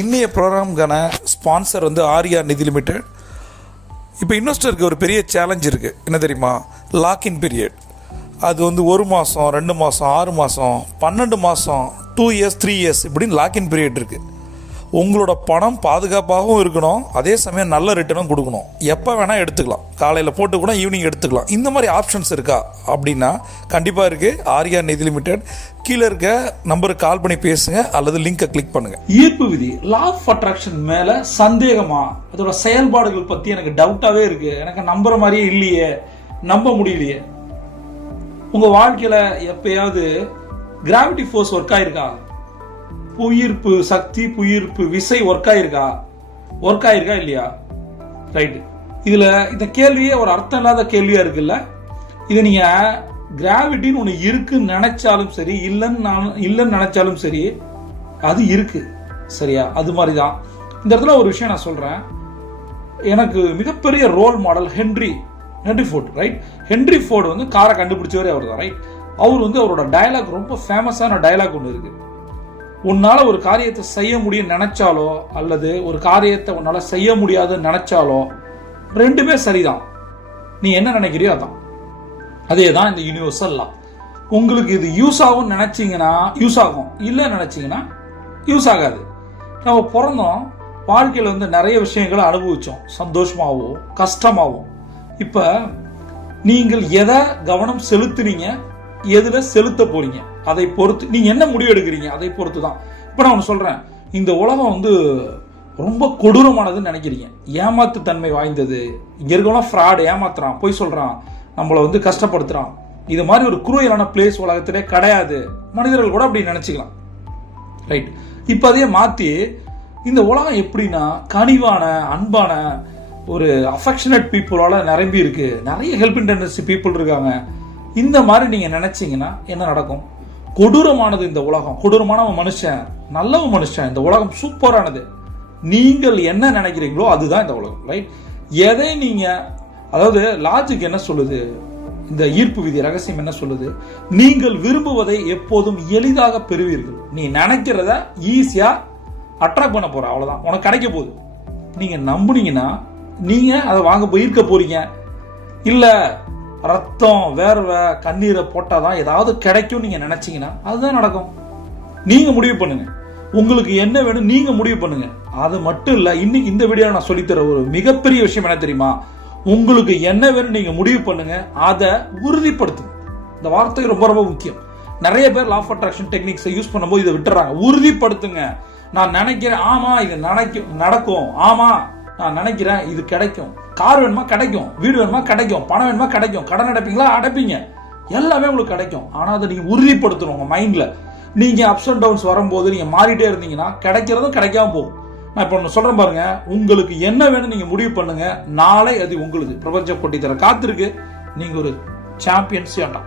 இன்னைய ப்ரோக்ராமுக்கான ஸ்பான்சர் வந்து ஆர்ஆர் நிதி லிமிடெட். இப்போ இன்வெஸ்டருக்கு ஒரு பெரிய சேலஞ்ச் இருக்குது. என்ன தெரியுமா? Login period. அது வந்து 1 மாதம், 2 மாதம், 6 மாதம், 12 மாதம், 2 இயர்ஸ், 3 இயர்ஸ் இப்படின்னு லாக்இன் பீரியட் இருக்குது. உங்களோட பணம் பாதுகாப்பாகவும் இருக்கணும், அதே சமயம் நல்ல ரிட்டர்னும் கொடுக்கணும். எப்போ வேணால் எடுத்துக்கலாம், காலையில் போட்டு கூட ஈவினிங் எடுத்துக்கலாம். இந்த மாதிரி ஆப்ஷன்ஸ் இருக்கா அப்படின்னா கண்டிப்பாக இருக்குது. ஆர்ஆர் நிதி லிமிடெட். கீழே இருக்க நம்பருக்கு கால் பண்ணி பேசுங்க அல்லது லிங்கை கிளிக் பண்ணுங்கள். ஈர்ப்பு விதி, லா ஆஃப் அட்ராக்ஷன் மேலே சந்தேகமா? அதோட செயல்பாடுகள் பற்றி எனக்கு டவுட்டாகவே இருக்குது. எனக்கு நம்புற மாதிரியே இல்லையே, நம்ப முடியலையே. உங்கள் வாழ்க்கையில் எப்பயாவது கிராவிட்டி ஃபோர்ஸ் ஒர்க் ஆயிருக்கா? புவியீர்ப்பு சக்தி, புவியீர்ப்பு விசை ஒர்க் ஆயிருக்கா இல்லையா? ரைட்டு. இதில் இந்த கேள்வியே ஒரு அர்த்தம் இல்லாத கேள்வியாக இருக்குல்ல. இதை நீங்கள் கிராவிட்டின்னு ஒன்று இருக்குன்னு நினைச்சாலும் சரி, இல்லைன்னு நினைச்சாலும் சரி, அது இருக்கு. சரியா? அது மாதிரி தான் இந்த இடத்துல ஒரு விஷயம் நான் சொல்கிறேன். எனக்கு மிகப்பெரிய role model Henry Ford. Right? Henry Ford வந்து காரை கண்டுபிடிச்சவரே அவர் தான். ரைட்? அவர் வந்து அவரோட டயலாக், ரொம்ப ஃபேமஸான டயலாக் ஒன்று இருக்கு. உன்னால ஒரு காரியத்தை செய்ய முடியும் நினைச்சாலோ அல்லது ஒரு காரியத்தை உன்னால செய்ய முடியாதுன்னு நினைச்சாலோ ரெண்டுமே சரிதான். நீ என்ன நினைக்கிறியோ அதான். அதே தான் இந்த யூனிவர்சல் லா. உங்களுக்கு இது யூஸ் ஆகும் நினைச்சீங்கன்னா யூஸ் ஆகும், இல்லை நினைச்சீங்கன்னா யூஸ் ஆகாது. நம்ம பிறந்தோம், வாழ்க்கையில் வந்து நிறைய விஷயங்களை அனுபவிச்சோம், சந்தோஷமாகவும் கஷ்டமாகவும். இப்ப நீங்கள் எதை கவனம் செலுத்துனீங்க, எதுல செலுத்த போறீங்க, அதை பொறுத்து நீங்க என்ன முடிவு எடுக்கிறீங்க, அதை பொறுத்து தான். இப்ப நான் ஒன்று சொல்றேன், இந்த உலகம் வந்து ரொம்ப கொடூரமானதுன்னு நினைக்கிறீங்க, ஏமாத்து தன்மை வாய்ந்தது, இங்க இருக்கலாம் ஃப்ராட், ஏமாத்துறான், பொய் சொல்றான், நம்மளை வந்து கஷ்டப்படுத்துறான், இது மாதிரி ஒரு குரூயலான பிளேஸ் உலகத்திலே கிடையாது. மனிதர்கள் கூட அப்படி நினைச்சுக்கலாம். ரைட்? இப்ப அதையே மாத்தி இந்த உலகம் எப்படின்னா கனிவான, அன்பான, ஒரு அஃபெக்ஷனேட் பீப்புளால நிரம்பி இருக்கு, நிறைய ஹெல்பிங் டெண்டன்சி பீப்புள் இருக்காங்க. இந்த மாதிரி நீங்க நினைச்சீங்கன்னா என்ன நடக்கும்? கொடூரமானது இந்த உலகம், கொடூரமான மனுஷன், நல்ல மனுஷன், இந்த உலகம் சூப்பரானது. நீங்கள் என்ன நினைக்கிறீங்களோ அதுதான் இந்த உலகம். ரைட்? எதை நீங்க, அதாவது லாஜிக் என்ன சொல்லுது, இந்த ஈர்ப்பு விதி ரகசியம் என்ன சொல்லுது? நீங்கள் விரும்புவதை எப்போதும் எளிதாக பெறுவீர்கள். நீ நினைக்கிறத ஈஸியா அட்ராக்ட் பண்ண போற, அவ்வளவுதான். உனக்கு கிடைக்க போகுது. நீங்க நம்புனீங்கன்னா நீங்க அதை வாங்க போய் ஈர்க்க போறீங்க. இல்ல ரத்தம், வேர்வை, கண்ணீரை போட்டாதான் ஏதாவது கிடைக்கும் நீங்க நினைச்சீங்கன்னா அதுதான் நடக்கும். நீங்க முடிவு பண்ணுங்க, உங்களுக்கு என்ன வேணும் நீங்க முடிவு பண்ணுங்க. அது மட்டும் இல்ல, இன்னைக்கு இந்த வீடியோ நான் சொல்லித்தர ஒரு மிகப்பெரிய விஷயம் என்ன தெரியுமா? உங்களுக்கு என்ன வேணும் நீங்க முடிவு பண்ணுங்க, அதை உறுதிப்படுத்துங்க. இந்த வார்த்தை ரொம்ப ரொம்ப முக்கியம். நிறைய பேர் லா ஆஃப் அட்ராக்ஷன் டெக்னிக்ஸை யூஸ் பண்ணும்போது இதை விட்டுறாங்க. உறுதிப்படுத்துங்க. நான் நினைக்கிறேன், ஆமா இது நடக்கும், ஆமா நான் நினைக்கிறேன் இது கிடைக்கும், கார் வேணுமா கிடைக்கும், வீடு வேணுமா கிடைக்கும், பணம் வேணுமா கிடைக்கும், கடன் அடைப்பீங்களா அடைப்பீங்க, எல்லாமே உங்களுக்கு கிடைக்கும். ஆனா அதை நீங்க உறுதிப்படுத்தணும் உங்க மைண்ட்ல. நீங்க அப்ஸ் அண்ட் டவுன்ஸ் வரும்போது நீங்க மாறிட்டே இருந்தீங்கன்னா கிடைக்கிறதும் கிடைக்காம போகும். நான் இப்ப ஒன்னு சொல்றேன் பாருங்க, உங்களுக்கு என்ன வேணும் நீங்க முடிவு பண்ணுங்க. நாளை அது உங்களுக்கு பிரபஞ்ச போட்டி தர காத்திருக்கு. நீங்க ஒரு சாம்பியன்ஸ் வேண்டாம்.